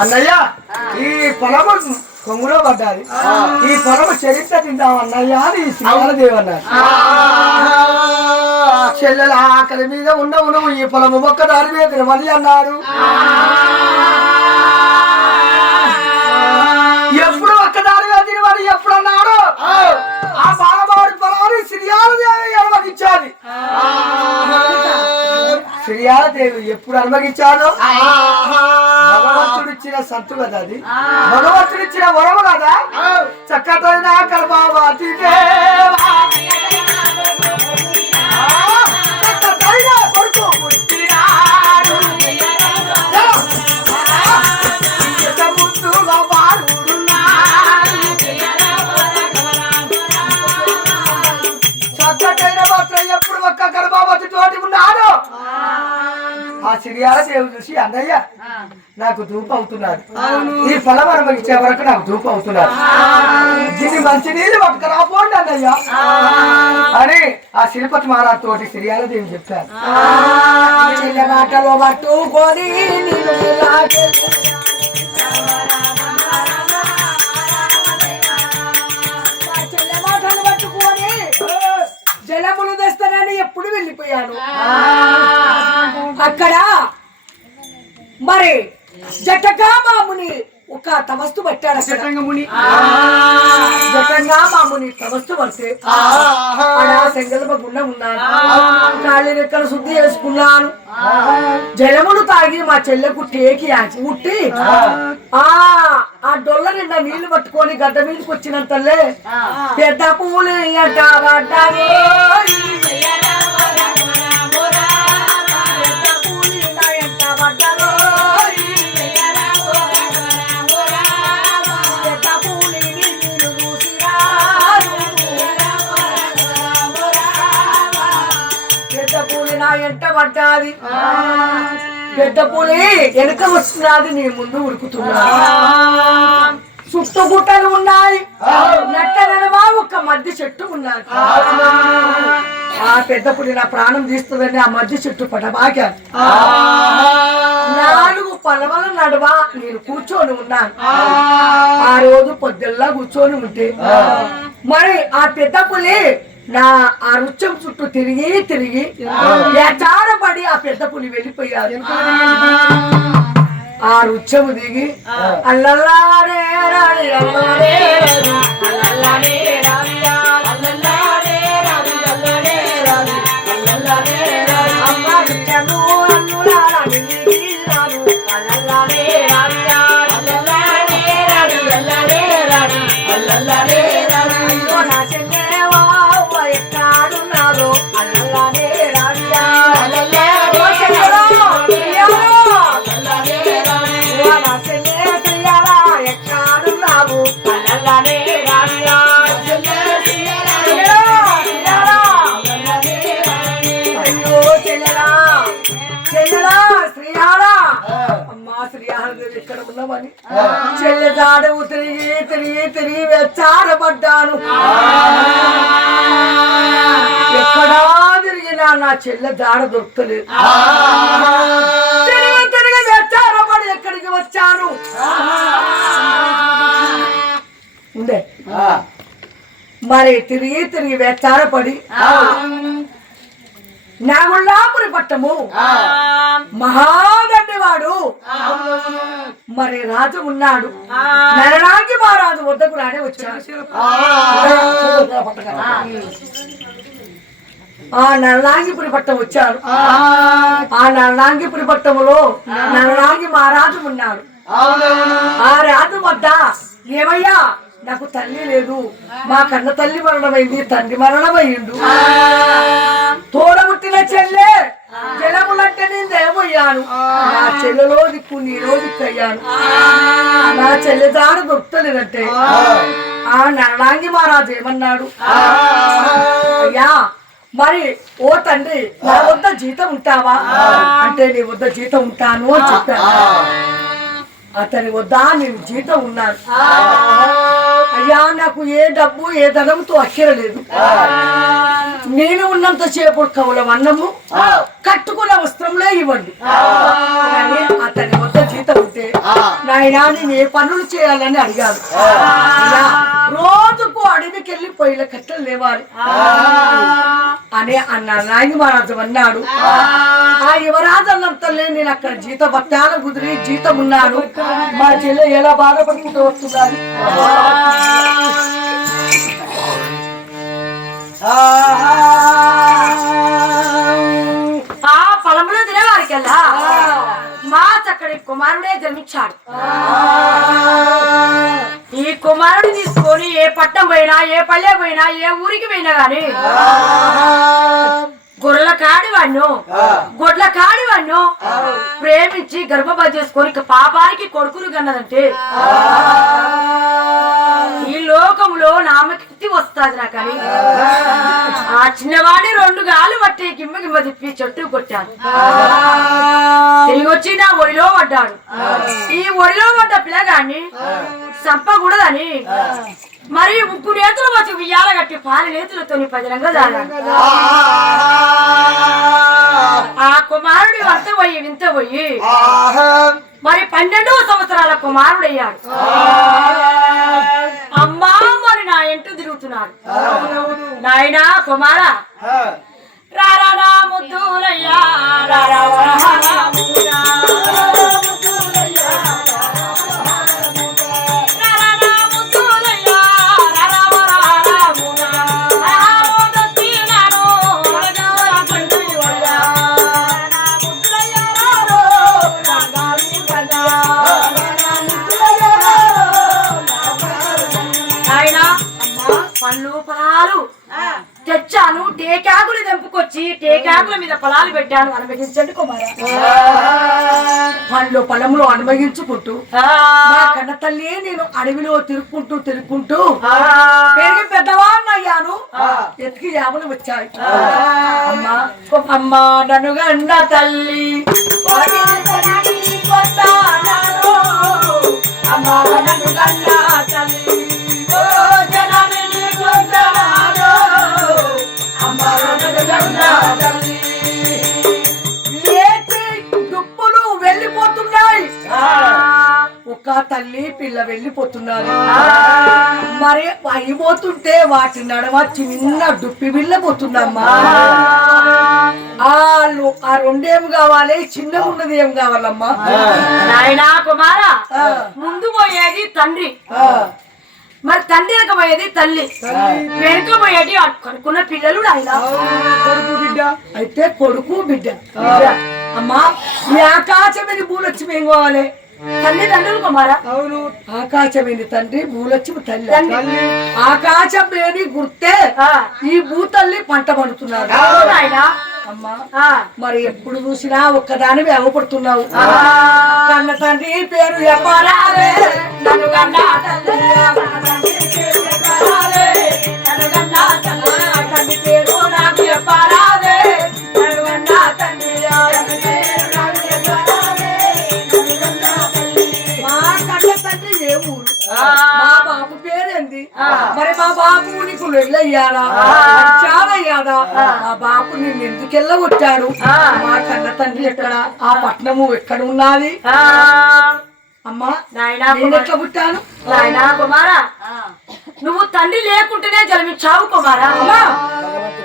అన్నయ్య ఈ పొలము కొంగులో పడ్డాది. ఈ పొలము చరిత్ర తిందాం అన్నయ్య అని అన్నారు. చెల్లెల ఆకలి మీద ఉండవు నువ్వు ఈ పొలము మొక్క దాని మీద తినమని అన్నారు ఎప్పుడు ఒక్క దానిగా తినమని ఎప్పుడు అన్నాడు? ఆ బాలమాడి పొలాన్ని శ్రీయాలదేవి అనుమతించాలి. శ్రీయాలదేవి ఎప్పుడు అనుమతించాడు భగవంతుడిచ్చిన సంతు కదా అది. భగవంతుడిచ్చిన వరము కదా. చక్కటైన కర్మావాతి దేవా. సిరియాల దేవు చూసి అన్నయ్య నాకు ధూప అవుతున్నారు ఈ ఫలం అనుభవించే వరకు నాకు ధూప అవుతున్నారు దీన్ని మంచి నీళ్ళు పట్టుకురాపోండి అన్నయ్య. అని ఆ శిల్పతి మహారాజ్ తోటి సిరియాల దేవి చెప్పారు చెల్లె మాటలో పట్టుకొని జలములు తెస్తానని ఎప్పుడు వెళ్ళిపోయాను. అక్కడ మరి జటకా మాముని ఒక తమస్తు పట్టాడు జటంగా మాముని తమస్తు పడితే ఆడ సెంగల్ప గుండం ఉన్నాను కాళ్ళు రెక్కలు శుద్ధి చేసుకున్నాను. జలములు తాగి మా చెల్లెకు టేకి ఆచి ఉట్టి ఆ. ఆ డొల్ల నిండా నీళ్ళు పట్టుకొని గడ్డ మీదకి వచ్చినంతలే పెద్ద పూలు ఎంట పడ్డాది. పెద్ద పూలి వెనుక వస్తున్నది నీ ముందు ఉరుకుతున్నా. చుట్టూ గుట్టలు ఉన్నాయి. నట్ట నడవా ఒక మధ్య చెట్టు ఉన్నది. ఆ. పెద్ద పులి నా ప్రాణం తీస్తుందని ఆ మధ్య చెట్టు పడబాకాను నాలుగు పలవల నడువ నేను కూర్చొని ఉన్నాను. ఆ. రోజు పొద్దుల్లా కూర్చొని ఉంటే. మరి ఆ పెద్ద పులి నా ఆ రుచ్చం చుట్టూ తిరిగి తిరిగి పడి ఆ పెద్ద పులి వెళ్ళిపోయారు. ఆ రుచ్చము దిగి అల్లల్లాడే రాడి చెల్లె దాడవు తిరిగి తిరిగి తిరిగి వెచ్చారపడ్డాను ఎక్కడా తిరిగినా నా చెల్లె దాడ దొరుకుతలేదు. తిరిగి తిరిగి వెచ్చారపడి ఎక్కడికి వచ్చాను? ఉండే. మరి తిరిగి తిరిగి వెచ్చారపడి నాగుళ్ళాపురి పట్టము మహాగడ్డివాడు మరి రాజు ఉన్నాడు. నరనాగి మహారాజు వద్దకు రానే వచ్చాడు. ఆ. నరనాగిపురి పట్టం వచ్చాడు. ఆ. నరనాగిపురి పట్టములో నరనాగి మహారాజు ఉన్నాడు. ఆ రాజు వద్ద ఏమయ్యా? నాకు తల్లి లేదు. మా కన్న తల్లి మరణమైంది తండ్రి మరణమైండు. తోడబుట్టిన చెల్లె జలములంటే నేను దేవయ్యాను నా చెల్లెలో దిక్కు నీలో దిక్కు అయ్యాను నా చెల్లె దాడు దొరుకుతలేదంటే ఆ. నరణాంగి మహారాజు ఏమన్నాడు? అయ్యా మరి ఓ తండ్రి నా వద్ద జీతం ఉంటావా? అంటే నీ వద్ద జీతం ఉంటాను అని చెప్పాను అతని వద్ద నేను జీతం ఉన్నాను అయ్యా నాకు ఏ డబ్బు ఏ ధనంతో అక్కరలేదు నేను ఉన్నంత సేపు కవుల అన్నము కట్టుకున్న వస్త్రంలో ఇవ్వండి. అతని వద్ద జీతం ఉంటే నాయనా నేను ఏ పనులు చేయాలని అడిగాను. రోజుకు అడవికి వెళ్ళి పొయ్యిల కట్టెలు లేవాలి అని అన్న నాయని మహారాజు అన్నాడు ఆ యువరాజు అన్నంతలే నేను అక్కడ జీత బత్తాల కుదిరి జీతం ఉన్నాను మా చెల్లె ఎలా బాధపడుకుంటూ వస్తున్నారు ఆ పొలంలో తినేవారికెల్లా మా చక్కడి కుమారుడే జన్మించాడు. ఈ కుమారుడు తీసుకొని ఏ పట్టం పోయినా ఏ పల్లె పోయినా ఏ ఊరికి పోయినా గాని గొర్రెల కాడి వాణ్ణు గొడ్ల కాడి వాణ్ణు ప్రేమించి గర్భపాత చేసుకొని పాపానికి కొడుకులు కన్నదంటే ఈ లోకంలో నామకి నామకీర్తి వస్తాది నాకని ఆ చిన్నవాడి రెండు గాలు పట్టి గిమ్మ గిమ్మ తిప్పి చెట్టు కొట్టాడు. తిరిగి వచ్చి నా ఒడిలో పడ్డాడు. ఈ ఒడిలో పడ్డ పిల్లగాన్ని చంపకూడదని. మరి ముగ్గు నేతులు వచ్చి ఉయ్యాల కట్టి పాల నేతులతో పదిలంగా దాడాడు ఆ కుమారుడి వంత పోయి వింత పోయి మరి పన్నెండవ సంవత్సరాల కుమారుడయ్యాడు. అమ్మా ఎంటు తిరుగుతున్నాడు. నాయనా కుమారా. రారా ముద్దులయ్యా. ముద్దులా. రారా పొలాలు పెట్టాను అనుభవించండి కుమార. పండ్లు పొలంలో అనుభవించుకుంటూ కన్న తల్లి నేను అడవిలో తిరుక్కుంటూ తిరుక్కుంటూ పెరిగి పెద్దవాడినయ్యాను ఎత్తికి యాభలు వచ్చాయి. అమ్మా అమ్మా నన్ను గండ తల్లి. తల్లి పిల్ల వెళ్ళిపోతున్నారు. మరి అయిపోతుంటే వాటి నడమ చిన్న దుప్పి వెళ్ళిపోతుందమ్మా వాళ్ళు ఆ రెండేం కావాలి? చిన్నగా ఉన్నది ఏం కావాలమ్మా? నాయనా కుమార. ముందు పోయేది తండ్రి. మరి తండ్రి వెనక పోయేది? తల్లి. వెనుక పోయేది కనుక్కున్న పిల్లలు కొడుకు బిడ్డ. అయితే కొడుకు బిడ్డ. అమ్మా ఈ ఆకాశమైన భూలక్ష్మి ఏం కావాలి? తల్లిదండ్రులు కుమార? అవును. ఆకాశమైన తండ్రి భూలక్ష్మి తల్లి. ఆకాశం లేని గుర్తే. ఈ భూతల్లి పంట అమ్మా ఆ. మరి ఎప్పుడు చూసినా ఒక్కదాని అవపడుతున్నావు కన్న తండ్రి పేరు నన్ను కన్నా తల్లి, నాకు చెప్పరాదే. మరి మా బాబు నీకు వెళ్ళయ్యాడా చాలయ్యాదా మా బాబు నిన్ను ఎందుకు వెళ్ళగొట్టాడు మా కన్న తండ్రి ఎక్కడ? ఆ పట్నము ఎక్కడ ఉన్నది? అమ్మా నేను ఎట్లా పుట్టాను? నాయనా కుమారా? నువ్వు తండ్రి లేకుంటేనే జన్మించావు కుమారా?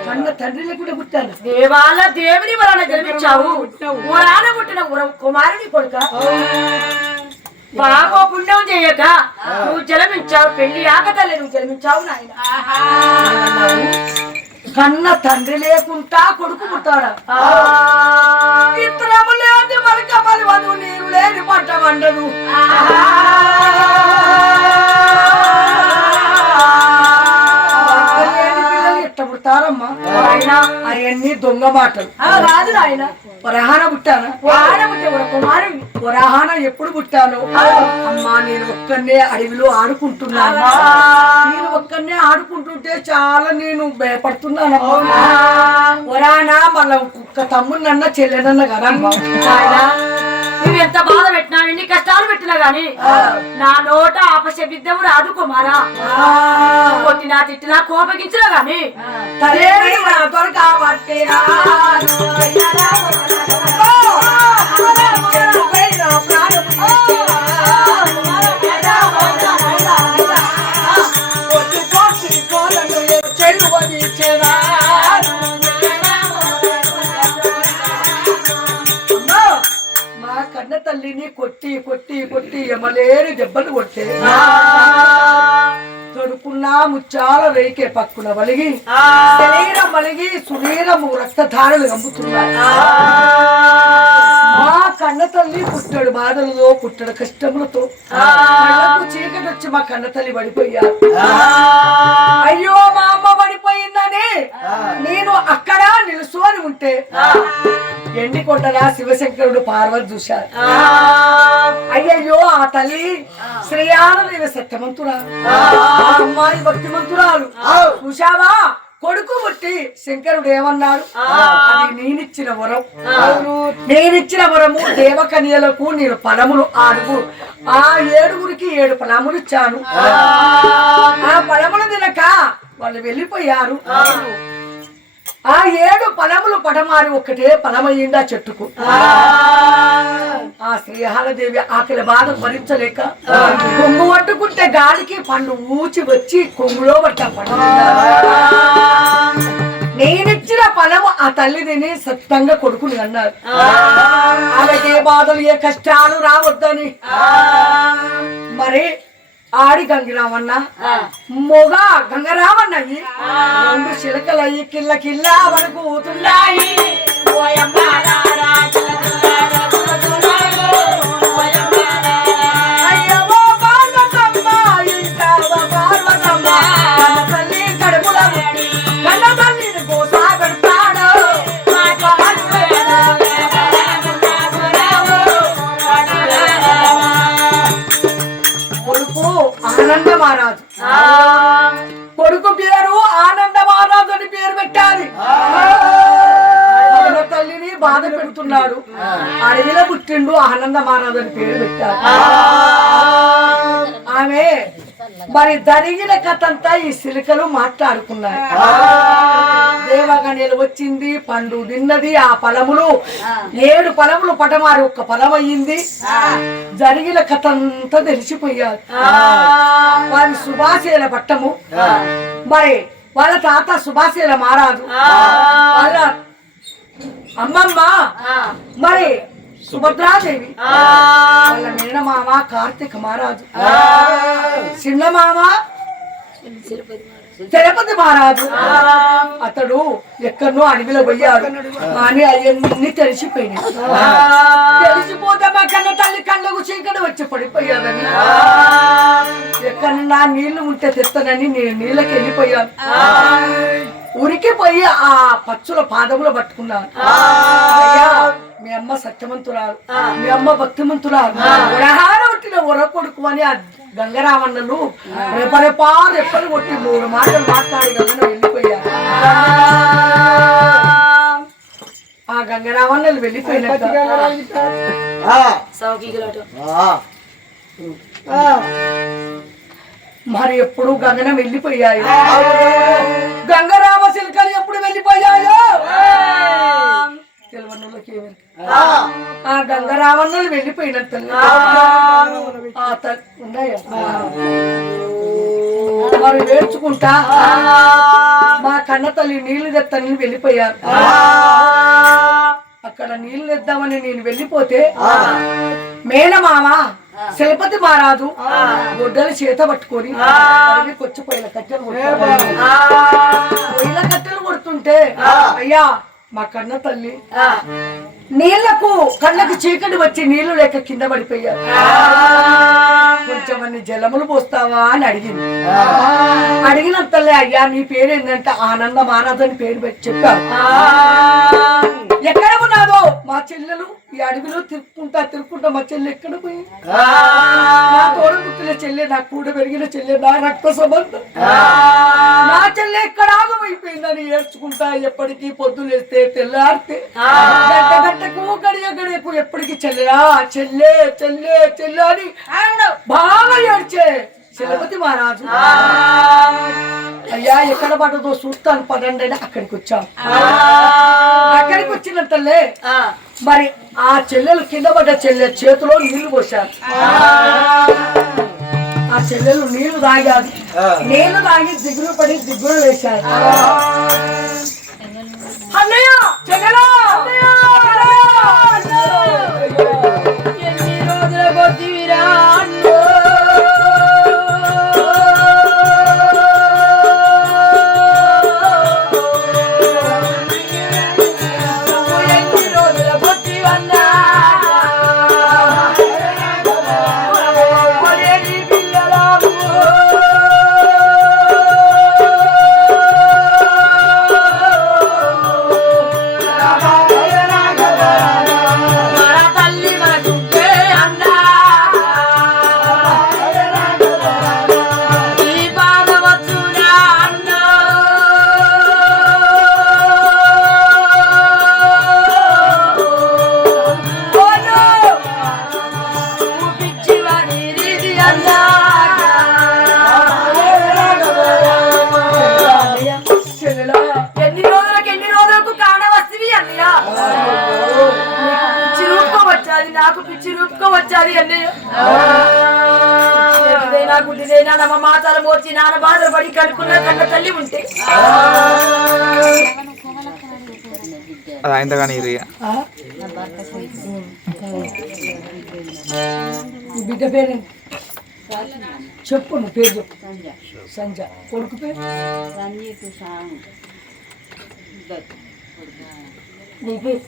కన్న తండ్రి లేకుండా పుట్టాను. దేవాల దేవుని వలన జన్మించావు. వరాన పుట్టిన ఉర- కుమారుని కొడుక. పాప పుణ్యం చేయక నువ్వు జన్మించావు పెళ్ళి ఆక తల్లి నువ్వు జన్మించావు నాయన. కన్న తండ్రి లేకుండా కొడుకు పుట్టాడా ఇతరము లేని మరక మరి వధువు నీరు లేని పంట వండదు పుడతారమ్మా? అవన్నీ దొంగ మాటలు. రాదు నాయన. వరహాన పుట్టానా? వాన పుట్టే ఒక కుమారుని వరాహాన ఎప్పుడు పుట్టాను? అమ్మా నేను ఒక్కనే అడవిలో ఆడుకుంటున్నాను. నేను ఒక్కనే ఆడుకుంటుంటే చాలా నేను భయపడుతున్నాను వరానా మళ్ళీ ఒక్క తమ్మునన్న చెల్లెనన్న నాయనా, నువ్వు ఎంత బాధ పెట్టినా ఎన్ని కష్టాలు పెట్టినా గాని నా నోట అపశబ్దము రాదు కుమారా. కొట్టినా తిట్టినా కోపగించినా గాని కాబట్టి తల్లిని కొట్టి కొట్టి కొట్టి ఎమలేని దెబ్బలు కొట్టే తొడుకున్నా ముచ్చాల రేకే పక్కున వలిగి శరీరం వలిగి సునీరము రక్తధారలు గంపుతున్నాయి మా కన్న తల్లి పుట్టడు బాధలతో పుట్టడు కష్టములతో. చీకటి వచ్చి మా కన్న తల్లి పడిపోయారు అయ్యో మా అమ్మ పడిపోయిందని నేను అక్కడ నిలుసుకొని ఉంటే ఎండికొండలా శివశంకరుడు పార్వతి చూశారు. అయ్యయ్యో ఆ తల్లి శ్రేయానదేవి సత్యమంతురాలు. ఆ. అమ్మాయి భక్తిమంతురాలు. చూశావా? కొడుకు పుట్టి శంకరుడు ఏమన్నాడు? అది నేనిచ్చిన వరం. నేనిచ్చిన వరము దేవకన్యలకు నేను ఫలములు ఆడుగు. ఆ ఏడుగురికి ఏడు ఫలములు ఇచ్చాను. ఆ. ఫలములు తినక వాళ్ళు వెళ్ళిపోయారు. ఆ ఏడు ఫలములు పడమారి ఒక్కటే ఫలమయ్యిందా చెట్టుకు. ఆ. శ్రీహాలదేవి ఆకలి బాధ భరించలేక కొంగు పట్టుకుంటే గాలికి పండు ఊచి వచ్చి కొంగులో పట్ట పండు. నేనిచ్చిన ఫలము ఆ తల్లి తిని సత్యంగా కొడుకుని అన్నారు. ఆమెకి ఏ బాధలు ఏ కష్టాలు రావద్దని. మరి ఆడి గంగిరామన్న. మొగ గంగరామన్నయ్యి. రెండు చిలకలయ్యి కిల్ల కిల్ల వరకు ఊతున్నాయి అని పేరు పెట్టారు ఆమె మరి జరిగిన కథంతా ఈ సిలికలు మాట్లాడుకున్నారు దేవగణ్యలు వచ్చింది పండు తిన్నది ఆ ఫలములు ఏడు ఫలములు పటమారి ఒక్క ఫలం అయ్యింది జరిగిన కథ అంతా తెలిసిపోయారు వారి సుభాషేల పట్టము. మరి వాళ్ళ తాత సుభాషేల మారాదు. వాళ్ళ అమ్మమ్మ మరి సుభద్రాదేవి. వాళ్ళ మేనమామ కార్తీక మహారాజు. చిన్న మామ తిరుపతి మహారాజు. అతడు ఎక్కడో అడవిలో పోయాడు. అని అవన్నీ తెలిసిపోయినాయి. తెలిసిపోతే మా కన్న తల్లి కళ్ళకు చీకటి వచ్చి పడిపోయాదని. ఎక్కడన్నా నీళ్ళు ఉంటే తెస్తానని నేను నీళ్ళకి వెళ్ళిపోయాను ఉరికిపోయి ఆ పచ్చుల పాదములు పట్టుకున్నాను అయ్యా మీ అమ్మ సత్యవంతురాలు మీ అమ్మ భక్తిమంతురాలు. ఉరహార పుట్టిన ఉర కొడుకు అని ఆ గంగరామన్నలు రేపరేపా రెప్పలు కొట్టి మూడు మాటలు మాట్లాడి గంగన వెళ్ళిపోయారు ఆ గంగరామన్నలు వెళ్ళిపోయినాక. సౌకీకులాట మరి ఎప్పుడు గగనం వెళ్ళిపోయాయి? గంగరామ శిల్కలు ఎప్పుడు వెళ్ళిపోయాయో? ఆ. గంగరామన్నలు వెళ్ళిపోయినట్టు ఆ. తల్- ఉన్నాయా? మరి వేర్చుకుంటా మా కన్న తల్లి నీళ్ళు తెత్తని వెళ్ళిపోయారు అక్కడ నీళ్ళు తెద్దామని నేను వెళ్ళిపోతే మేనమామ శిల్పతి మహారాజు గొడ్డలు చేత పట్టుకొని పొయ్యిల కట్టెలు. పొయ్యిల కట్టెలు కొడుతుంటే అయ్యా మా కన్న తల్లి నీళ్ళకు కళ్ళకి చీకటి వచ్చి నీళ్ళు లేక కింద పడిపోయారు కొంచెం అన్ని జలములు పోస్తావా అని అడిగింది. అడిగిన తల్లి అయ్యా నీ పేరు ఏంటంటే ఆనంద అని పేరు పెట్టి చెప్పారు. ఎక్కడ ఉన్నాదో మా చెల్లెలు? ఈ అడవిలో తిరుక్కుంటా తిరుక్కుంటా మా చెల్లె ఎక్కడ పోయి? నా తోడు పుట్టిన చెల్లె నా కూడ పెరిగిన చెల్లె నా రక్త సంబంధం. నా చెల్లె ఎక్కడ ఆగమైపోయిందని ఏడ్చుకుంటా ఎప్పటికీ పొద్దులేస్తే తెల్లారితే గంట గంటకు గడియ గడియకు ఎప్పటికీ చెల్లెరా చెల్లె చెల్లె చెల్లె అని బాగా ఏడ్చే చలపతి మహారాజు. అయ్యా ఎక్కడ పడదో చూస్తాను పదండి అక్కడికి వచ్చాం అక్కడికి వచ్చిన తల్లే మరి ఆ చెల్లెలు కింద పడ్డ చెల్లె చేతిలో నీళ్ళు పోశారు. ఆ. చెల్లెలు నీళ్ళు తాగారు. నీళ్ళు తాగి దిగులు పడి దిగులు వేశారు. అన్నయ్య! చెల్లెలా! ఎన్ని రోజుల కొద్దిరా నాకు పిచ్చి రూపం వచ్చాది అన్నయ్య గుడ్డిదైనా నమ్మ మాతలు మోచి నాన్న బాధలు పడి కనుక్కున్న కన్న తల్లి ఉంటే. అది ఆయన కానీ బిడ్డ పేరు చెప్పు నువ్వు పేరు చెప్పు. సంజ కొడుకు పేరు? నీ పేరు?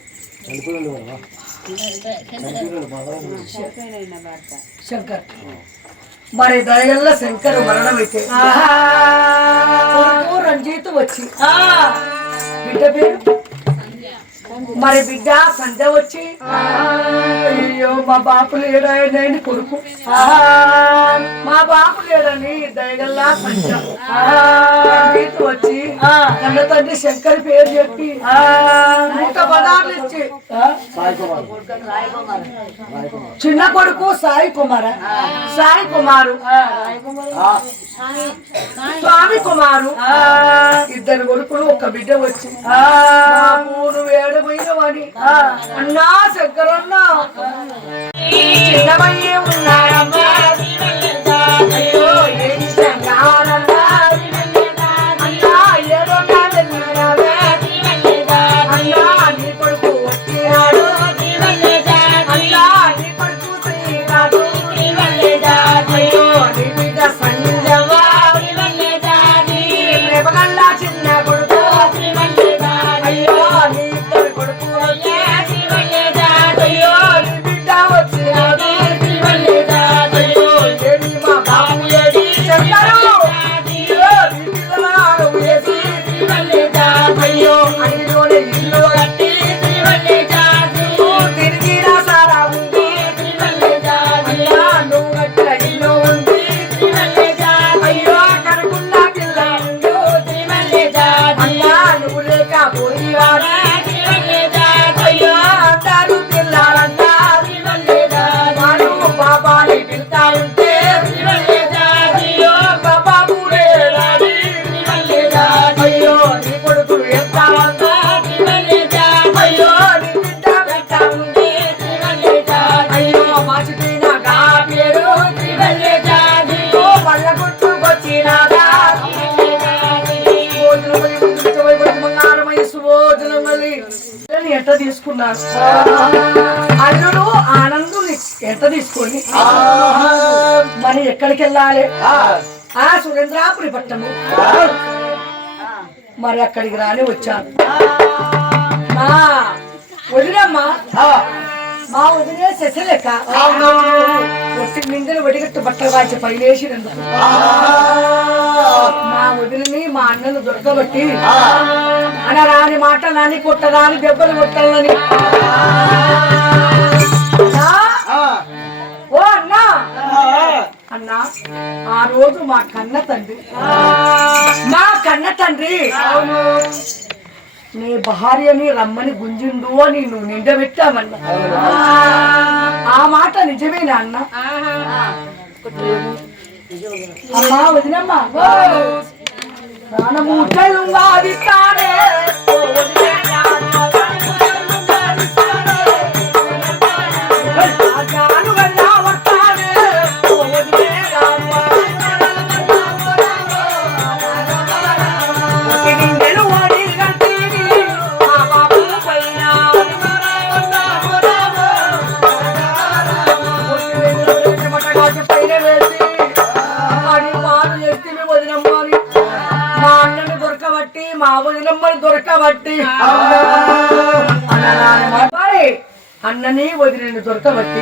శంకర్. మరి దయగల్ల శంకర్ మరణమైతే. రంజిత్ వచ్చి. బిడ్డ పేరు? మరి బిడ్డ సంధ్య వచ్చి. మా బాపు లేడాయని కొడుకు? మా బాపు లేడని దయగల్లా సంధ్య వచ్చి కన్న తండ్రి శంకర్ పేరు చెప్పి నూట పదార్లు ఇచ్చి. చిన్న కొడుకు సాయి కుమార. సాయి కుమారు స్వామి కుమారు ఇద్దరు కొడుకులు ఒక బిడ్డ వచ్చి మూడు వేడు పోయినవని అన్నా శంకరన్నా. చిన్నమయ్యే ఉన్నాయమ్మా వెళ్ళాలి. ఆ సురేంద్రాపురి పట్టము మరి అక్కడికి రాని వచ్చాను. ఆ, వదినమ్మా. మా వదిలే శశలేక ఒట్టి నిందలు వడిగట్టు బట్టలు కాచి పైలేసినందుకు. మా వదిలిని మా అన్నను దొరకబట్టి అనరాని నాని కొట్టరాని దెబ్బలు కొట్టాలని. అన్నా ఆ రోజు మా కన్న తండ్రి. మా కన్న తండ్రి. నీ భార్యని రమ్మని గుంజిండు అని నువ్వు నిండబెట్టామన్నా ఆ మాట నిజమేనా అన్న? అమ్మా వదినమ్మా. ప్రాణము వదిలేనా, అన్నని వదిలిని దొరకబట్టి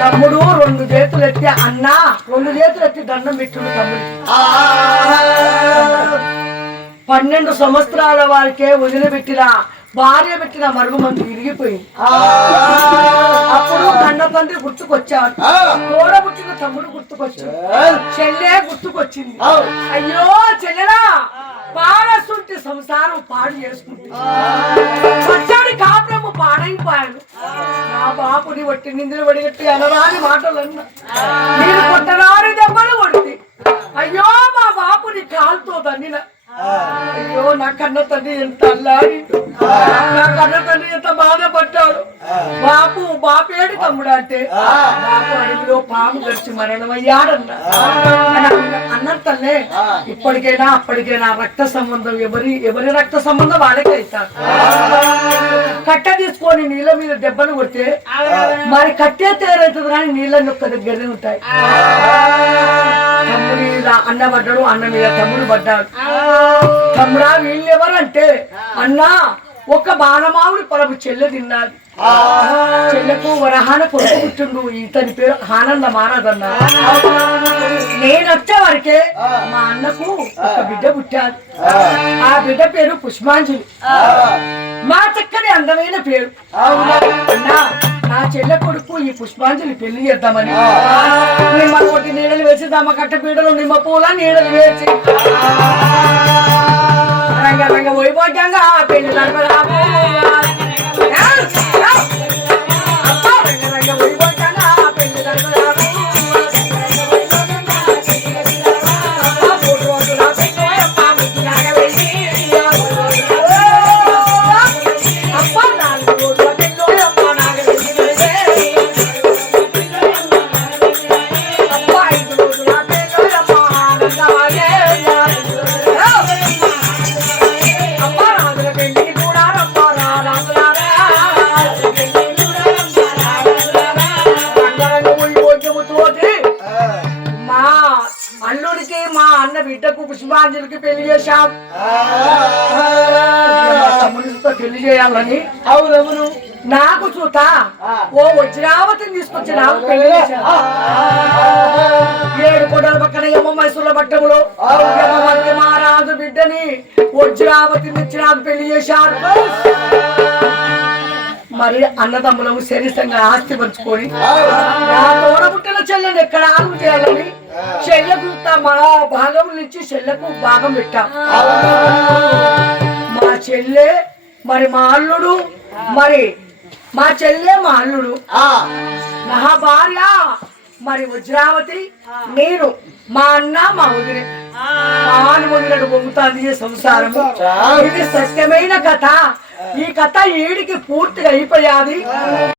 తమ్ముడు రెండు చేతులు ఎత్తి అన్న రెండు చేతులు ఎత్తి దండం పెట్టుడు తమ్ముడు. పన్నెండు సంవత్సరాల వారికే వదిలిపెట్టిన భార్య పెట్టిన మరుగు మంది విరిగిపోయింది. అప్పుడు కన్న తండ్రి గుర్తుకొచ్చాడు. తోడబుట్టిన తమ్ముడు గుర్తుకొచ్చాడు. చెల్లె గుర్తుకొచ్చింది. అయ్యో చెల్లెలా పాడసుంటి సంసారం పాడు చేసుకుంటుంది. కాపురము పాడైపోయాడు. నా బాపుని ఒట్టి నిందులు పడిగట్టి అనరాని మాటలు అన్నా నేను కొట్టరాని దెబ్బలు కొట్టి. అయ్యో మా బాపుని కాలుతో దండిన అయ్యో నా కన్న తండ్రి ఎంత అల్లాడి. నా కన్న తండ్రి ఎంత బాధపడ్డాడు. బాపు బాపేడు తమ్ముడు అంటే బాపు అడవిలో పాము గడిచి మరణమయ్యాడన్న. అన్న తల్లే. ఇప్పటికైనా అప్పటికైనా రక్త సంబంధం ఎవరి ఎవరి రక్త సంబంధం వాళ్ళకే అవుతారు కట్ట తీసుకొని నీళ్ళ మీద దెబ్బలు కొడితే మరి కట్టే తేరవుతుంది కానీ నీళ్ళ నొక్క దగ్గరనే ఉంటాయి. తమ్ముడు మీద అన్న పడ్డాడు అన్న మీద తమ్ముడు పడ్డాడు తమ్ముడా వీళ్ళు ఎవరంటే అన్నా ఒక బాలమావుడి పొలపు చెల్లె తిన్నది. చెల్లెకు వరహాన కొడుకు పుట్టిండు. ఇతని పేరు ఆనంద మానదన్న నేను వచ్చే వరకే మా అన్నకు ఒక బిడ్డ పుట్టాడు ఆ. బిడ్డ పేరు పుష్పాంజలి. మా చక్కని అందమైన పేరు. అన్నా నా చెల్లె కొడుకు ఈ పుష్పాంజలి పెళ్ళి చేద్దామని. నిమ్మ కొట్టి నీడలు వేసి దమ్మ కట్ట పీడలు నిమ్మ పూల నీడలు వేసి. రంగ రంగ పోయిపోయాగా పెళ్ళి నడపదాము ఓ వజ్రావతిని తీసుకొచ్చి నాకు పెళ్ళి చేశారు. ఏడు కొడల పక్కన యమ మైసూర్ల పట్టములో మహారాజు బిడ్డని వజ్రావతిని ఇచ్చి నాకు పెళ్ళి చేశారు. మరి అన్నదమ్ములము శరీరంగా ఆస్తి పంచుకొని నా తోడబుట్టిన చెల్లెని ఎక్కడ ఆగు చేయాలని చెల్లెకు మా భాగం నుంచి చెల్లెకు భాగం పెట్టాం. మా చెల్లె మరి మా అల్లుడు మరి మా చెల్లె మా అల్లుడు. నా భార్య మరి వజ్రావతి నేను మా అన్న మా వదిలి మాను వదిలినట్టు పొంగుతాంది ఈ సంసారము. ఇది సత్యమైన కథ. ఈ కథ ఏడికి పూర్తిగా అయిపోయాది.